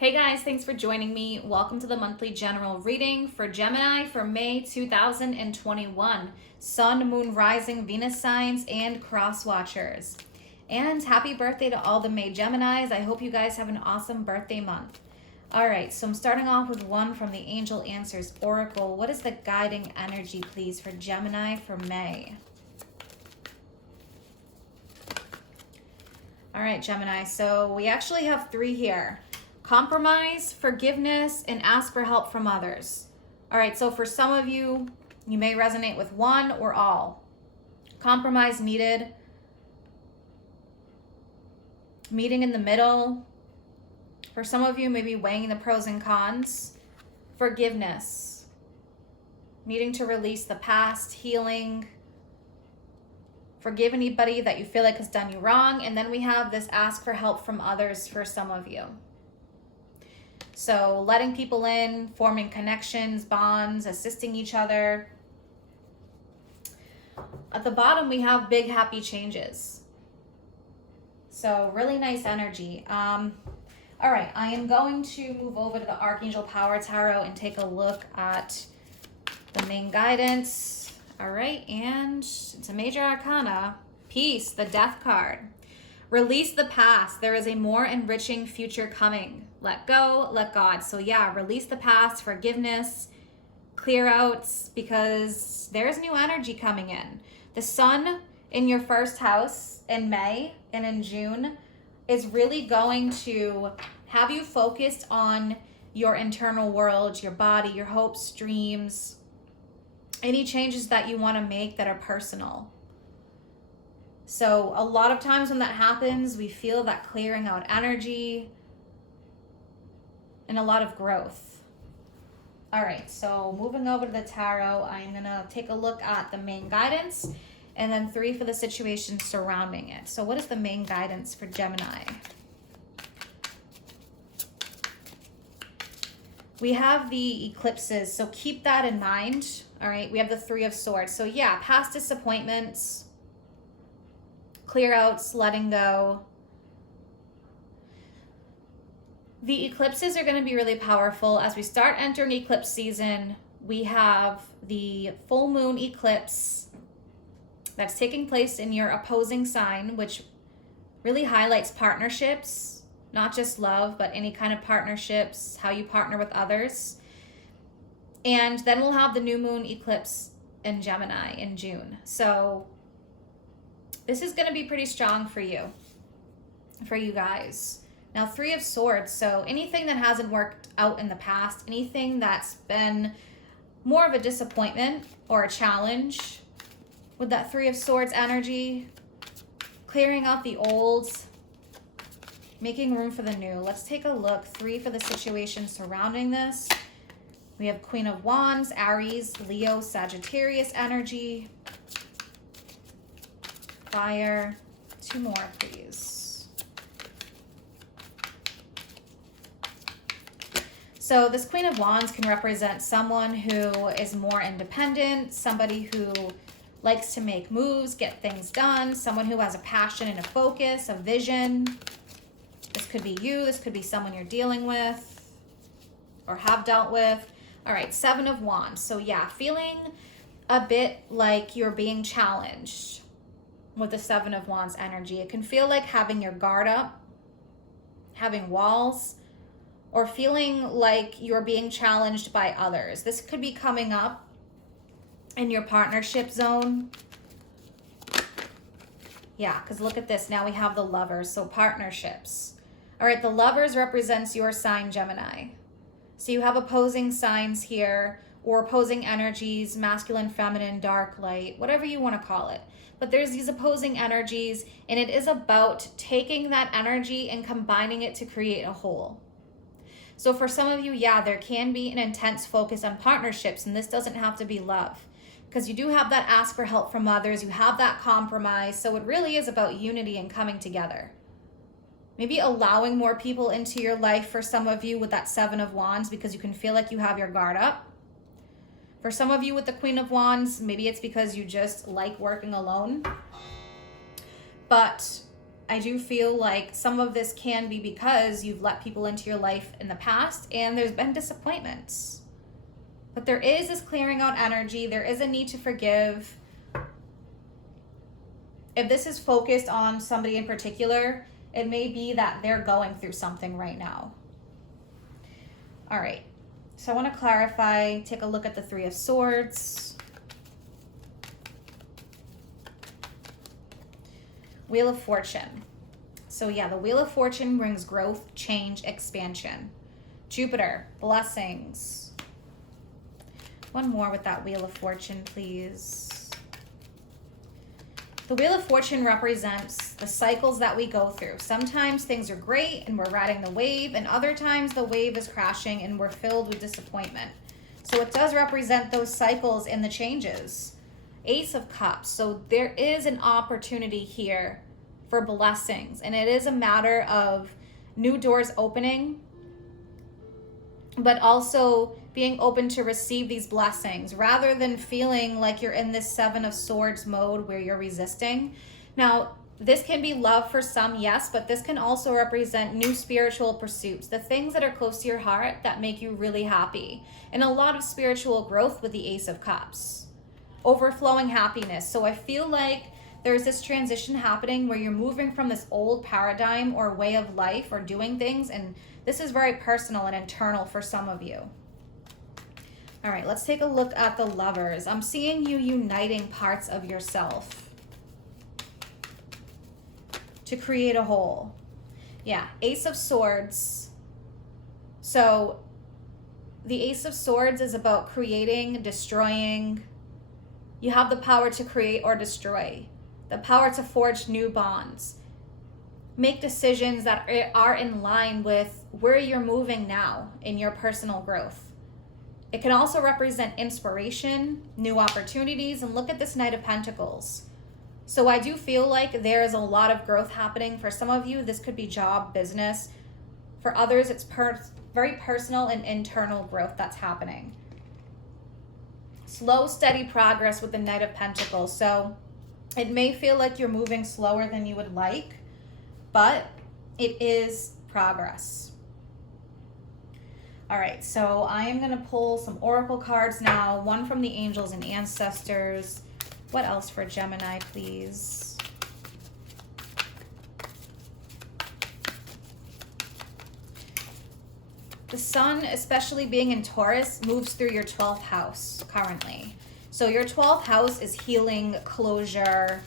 Hey guys, thanks for joining me. Welcome to the monthly general reading for Gemini for May 2021. Sun, Moon, Rising, Venus signs, and cross watchers. And happy birthday to all the May Geminis. I hope you guys have an awesome birthday month. All right, so I'm starting off with one from the Angel Answers Oracle. What is the guiding energy, please, for Gemini for May? All right, Gemini, so we actually have three here. Compromise, forgiveness, and ask for help from others. All right, so for some of you, you may resonate with one or all. Compromise needed. Meeting in the middle. For some of you, maybe weighing the pros and cons. Forgiveness. Needing to release the past, healing. Forgive anybody that you feel like has done you wrong. And then we have this ask for help from others for some of you. So letting people in, forming connections, bonds, assisting each other. At the bottom, we have big happy changes. So really nice energy. All right, I am going to move over to the Archangel Power Tarot and take a look at the main guidance. All right, and it's a major arcana. Peace, the Death card. Release the past. There is a more enriching future coming. Let go, let God. So yeah, release the past, forgiveness, clear outs, because there's new energy coming in. The sun in your first house in May and in June is really going to have you focused on your internal world, your body, your hopes, dreams, any changes that you want to make that are personal. So a lot of times when that happens, we feel that clearing out energy and a lot of growth. All right, so moving over to the tarot, I'm gonna take a look at the main guidance and then three for the situation surrounding it. So what is the main guidance for Gemini? We have the eclipses, so keep that in mind. All right, we have the Three of Swords. So yeah, past disappointments, clear outs, letting go. The eclipses are going to be really powerful. As we start entering eclipse season, we have the full moon eclipse that's taking place in your opposing sign, which really highlights partnerships, not just love, but any kind of partnerships, how you partner with others. And then we'll have the new moon eclipse in Gemini in June. So this is going to be pretty strong for you guys. Now, Three of Swords, so anything that hasn't worked out in the past, anything that's been more of a disappointment or a challenge, with that Three of Swords energy, clearing out the old, making room for the new. Let's take a look. Three for the situation surrounding this. We have Queen of Wands, Aries, Leo, Sagittarius energy. Fire. Two more, please. So this Queen of Wands can represent someone who is more independent, somebody who likes to make moves, get things done, someone who has a passion and a focus, a vision. This could be you, this could be someone you're dealing with or have dealt with. All right, Seven of Wands. So yeah, feeling a bit like you're being challenged with the Seven of Wands energy. It can feel like having your guard up, having walls, or feeling like you're being challenged by others. This could be coming up in your partnership zone. Yeah, because look at this. Now we have the Lovers, so partnerships. All right, the Lovers represents your sign, Gemini. So you have opposing signs here, or opposing energies, masculine, feminine, dark, light, whatever you want to call it. But there's these opposing energies, and it is about taking that energy and combining it to create a whole. So for some of you, yeah, there can be an intense focus on partnerships, and this doesn't have to be love, because you do have that ask for help from others, you have that compromise, so it really is about unity and coming together. Maybe allowing more people into your life for some of you with that Seven of Wands, because you can feel like you have your guard up. For some of you with the Queen of Wands, maybe it's because you just like working alone. But I do feel like some of this can be because you've let people into your life in the past and there's been disappointments. But there is this clearing out energy. There is a need to forgive. If this is focused on somebody in particular, it may be that they're going through something right now. All right. So I want to clarify, take a look at the Three of Swords. Wheel of Fortune. So yeah, the Wheel of Fortune brings growth, change, expansion. Jupiter, blessings. One more with that Wheel of Fortune, please. The Wheel of Fortune represents the cycles that we go through. Sometimes things are great and we're riding the wave, and other times the wave is crashing and we're filled with disappointment. So it does represent those cycles and the changes. Ace of Cups. So there is an opportunity here for blessings, and it is a matter of new doors opening, but also being open to receive these blessings rather than feeling like you're in this Seven of Swords mode where you're resisting. Now, this can be love for some, yes, but this can also represent new spiritual pursuits, the things that are close to your heart that make you really happy, and a lot of spiritual growth with the Ace of Cups. Overflowing happiness. So I feel like there's this transition happening where you're moving from this old paradigm or way of life or doing things, and this is very personal and internal for some of you. All right, let's take a look at the Lovers. I'm seeing you uniting parts of yourself to create a whole. Yeah, Ace of Swords. So the Ace of Swords is about creating, destroying. You have the power to create or destroy, the power to forge new bonds, make decisions that are in line with where you're moving now in your personal growth. It can also represent inspiration, new opportunities, and look at this Knight of Pentacles. So I do feel like there is a lot of growth happening. For some of you, this could be job, business. For others, it's very personal and internal growth that's happening. Slow, steady progress with the Knight of Pentacles. So it may feel like you're moving slower than you would like, but it is progress. All right, so I am going to pull some oracle cards now, one from the angels and ancestors. What else for Gemini, please? The sun, especially being in Taurus, moves through your 12th house currently. So your 12th house is healing, closure,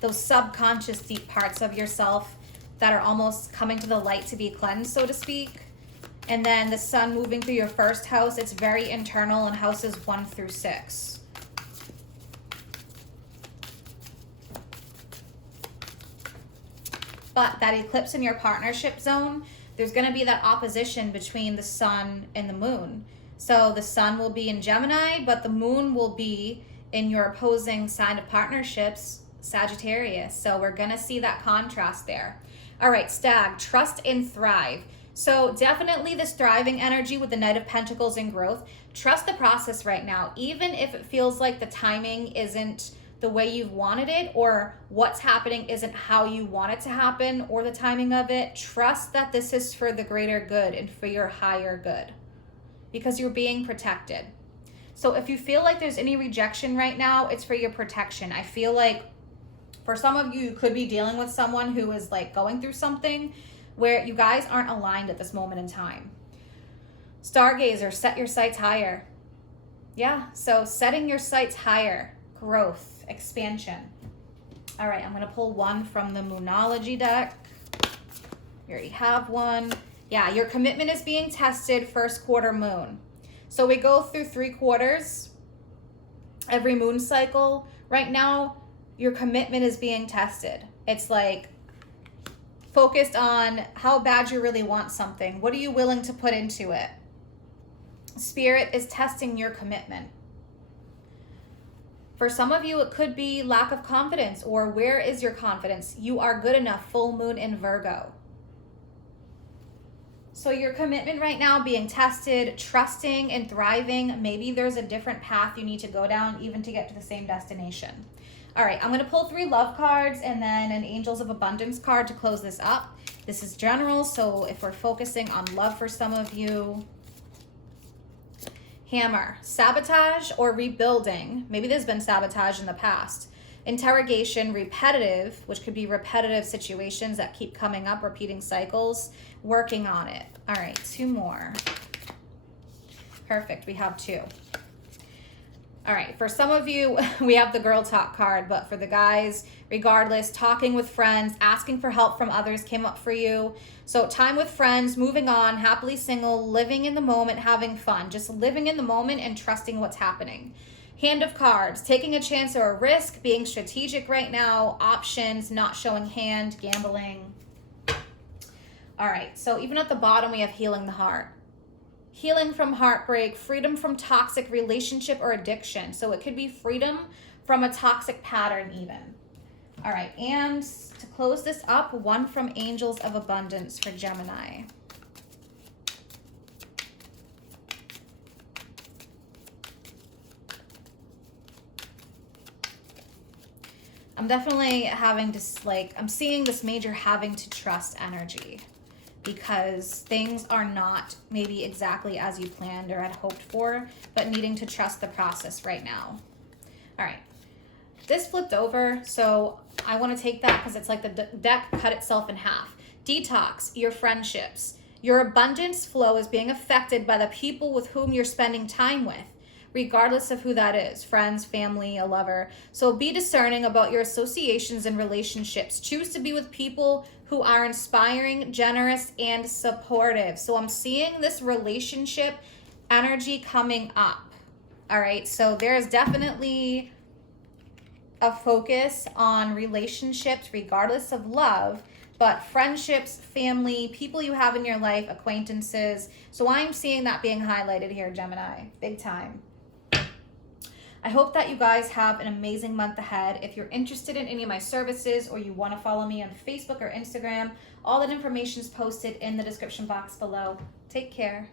those subconscious deep parts of yourself that are almost coming to the light to be cleansed, so to speak. And then the sun moving through your first house, it's very internal in houses 1 through 6. But that eclipse in your partnership zone, there's going to be that opposition between the sun and the moon. So the sun will be in Gemini, but the moon will be in your opposing sign of partnerships, Sagittarius. So we're going to see that contrast there. All right, Stag, trust and thrive. So definitely this thriving energy with the Knight of Pentacles and growth. Trust the process right now, even if it feels like the timing isn't the way you've wanted it, or what's happening isn't how you want it to happen, or the timing of it. Trust that this is for the greater good and for your higher good, because you're being protected. So if you feel like there's any rejection right now, it's for your protection. I feel like for some of you, you could be dealing with someone who is like going through something where you guys aren't aligned at this moment in time. Stargazer, set your sights higher. Yeah, so setting your sights higher, growth, expansion. All right, I'm going to pull one from the Moonology deck. You already have one. Yeah, your commitment is being tested, first quarter moon. So we go through 3 quarters every moon cycle. Right now, your commitment is being tested. It's like focused on how bad you really want something. What are you willing to put into it? Spirit is testing your commitment. For some of you, it could be lack of confidence, or where is your confidence? You are good enough, full moon in Virgo. So your commitment right now being tested, trusting and thriving. Maybe there's a different path you need to go down even to get to the same destination. All right, I'm going to pull 3 love cards and then an Angels of Abundance card to close this up. This is general, so if we're focusing on love for some of you. Hammer, sabotage or rebuilding. Maybe there's been sabotage in the past. Interrogation, repetitive, which could be repetitive situations that keep coming up, repeating cycles, working on it. All right, 2 more. Perfect, we have 2. All right, for some of you, we have the girl talk card, but for the guys, regardless, talking with friends, asking for help from others came up for you. So time with friends, moving on, happily single, living in the moment, having fun, just living in the moment and trusting what's happening. Hand of cards, taking a chance or a risk, being strategic right now, options, not showing hand, gambling. All right, so even at the bottom, we have healing the heart. Healing from heartbreak, freedom from toxic relationship or addiction. So it could be freedom from a toxic pattern even. All right, and to close this up, 1 from Angels of Abundance for Gemini. I'm definitely having to, I'm seeing this major having to trust energy, because things are not maybe exactly as you planned or had hoped for, but needing to trust the process right now. All right, this flipped over, so I want to take that because it's like the deck cut itself in half. Detox your friendships. Your abundance flow is being affected by the people with whom you're spending time with, regardless of who that is, friends, family, a lover. So be discerning about your associations and relationships. Choose to be with people who are inspiring, generous, and supportive. So I'm seeing this relationship energy coming up. All right, so there's definitely a focus on relationships regardless of love, but friendships, family, people you have in your life, acquaintances. So I'm seeing that being highlighted here, Gemini, big time. I hope that you guys have an amazing month ahead. If you're interested in any of my services or you want to follow me on Facebook or Instagram, all that information is posted in the description box below. Take care.